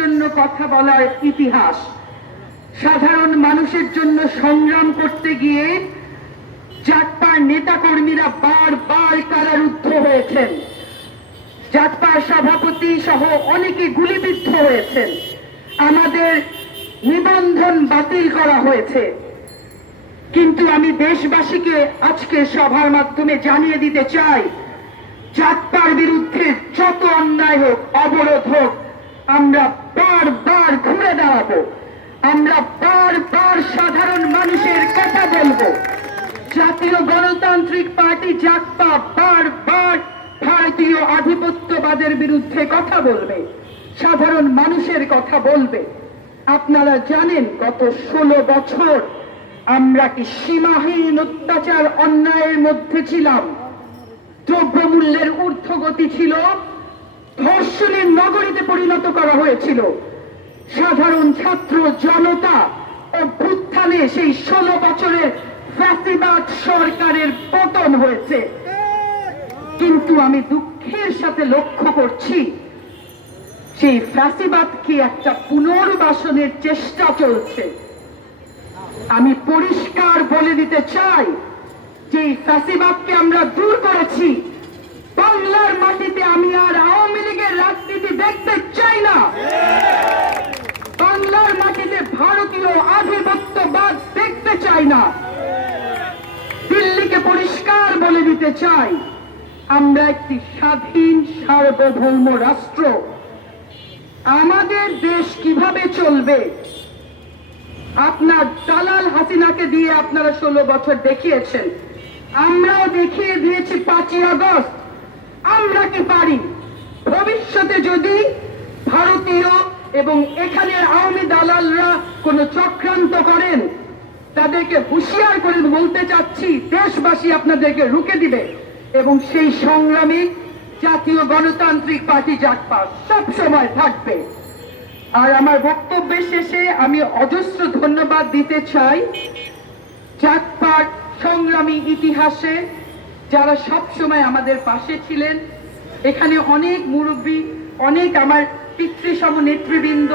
জন্য কথা বলার ইতিহাস। সাধারণ মানুষের জন্য সংগ্রাম করতে গিয়ে জাটপার নেতাকর্মীরা বারবার কারারুদ্ধ হয়েছেন। জাটপার সভাপতি সহ অনেকে গুলিবিদ্ধ হয়েছেন। আমাদের নিবন্ধন বাতিল করা হয়েছে। কিন্তু আমি দেশবাসীকে আজকে সভার মাধ্যমে জানিয়ে দিতে চাই, জাটপার বিরুদ্ধে যত অন্যায় হোক, অবরোধ হোক, আমরা বারবার ঘুরে দাঁড়াবো। আমরা বারবার সাধারণ মানুষের কথা বলবো। জাতীয় গণতান্ত্রিক পার্টি জাটপা বারবার ভারতীয় আধিপত্যবাদের বিরুদ্ধে কথা বলবে, সাধারণ মানুষের কথা বলবে। আপনারা জানেন গত 16 বছর আমরা কি সীমাহীন অত্যাচার অন্যায়ের মধ্যে ছিলাম। দ্রব্যমূল্যের ঊর্ধ্বগতি ছিল, ধর্ষণের নগরীতে পরিণত করা হয়েছিল। সাধারণ ছাত্র জনতা অভ্যুত্থানে সেই 16 বছরের ফ্যাসিবাদ সরকারের পতন হয়েছে। কিন্তু আমি দুঃখের সাথে লক্ষ্য করছি সেই ফ্যাসিবাদকে একটা পুনর্বাসনের চেষ্টা চলছে। আমি পরিষ্কার বলে দিতে চাই যে ফ্যাসিবাদকে আমরা দূর করেছি। বাংলার মাটিতে আমি আর আওয়ামী লীগের রাজনীতি দেখতে চাই না। বাংলার মাটিতে ভারতীয় আধিপত্যবাদ দেখতে চাই না। দিল্লিকে পরিষ্কার বলে দিতে চাই, আমরা একটি স্বাধীন সার্বভৌম রাষ্ট্র। আমাদের দেশ কিভাবে চলবে? আপনার দালাল হাসিনাকে দিয়ে আপনারা 16 বছর দেখিয়েছেন। আমরাও দেখিয়ে দিয়েছি 5ই আগস্ট। আমরা কি পারি? ভবিষ্যতে যদি ভারতীয় এবং এখানের আওয়ামী দালালরা কোনো চক্রান্ত করেন, তাদেরকে হুঁশিয়ার করে বলতে চাচ্ছি, দেশবাসী আপনাদেরকে রুখে দিবে। এবং সেই সংগ্রামী জাতীয় গণতান্ত্রিক পার্টি জাটপা সব সময় থাকবে। আর আমার বক্তব্যের শেষে আমি অজস্র ধন্যবাদ দিতে চাই জাটপার সংগ্রামী ইতিহাসে যারা সব সময় আমাদের পাশে ছিলেন। এখানে অনেক মুরব্বী, অনেক আমার পিতৃসম নেতৃবৃন্দ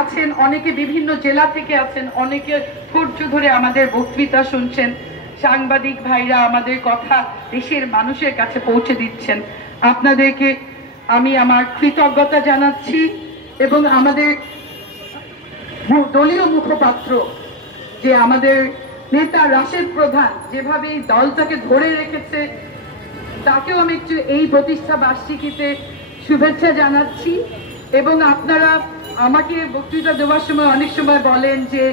আছেন, অনেকে বিভিন্ন জেলা থেকে আছেন, অনেকে ধৈর্য ধরে আমাদের বক্তৃতা শুনছেন। সাংবাদিক ভাইরা আমাদের কথা দেশের মানুষের কাছে পৌঁছে দিচ্ছেন। আপনাদেরকে আমি আমার কৃতজ্ঞতা জানাচ্ছি। এবং আমাদের দলীয় মুখপাত্র যে আমাদের নেতা রাশেদ প্রধান যেভাবে এই দলটাকে ধরে রেখেছে, তাকেও আমি একটু এই প্রতিষ্ঠা বার্ষিকীতে শুভেচ্ছা জানাচ্ছি। এবং আপনারা আমাকে বক্তৃতা দেওয়ার সময় অনেক সময় বলেন যে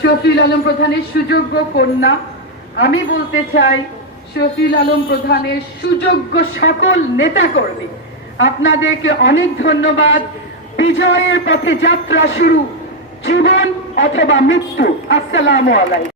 শফিউল আলম প্রধানের সুযোগ্য কন্যা। আমি বলতে চাই শফিউল আলম প্রধানের সুযোগ্য সকল নেতাকর্মী, আপনাদেরকে অনেক ধন্যবাদ। বিজয়ের পথে যাত্রা শুরু, জীবন অথবা মৃত্যু। আসসালামু আলাইকুম।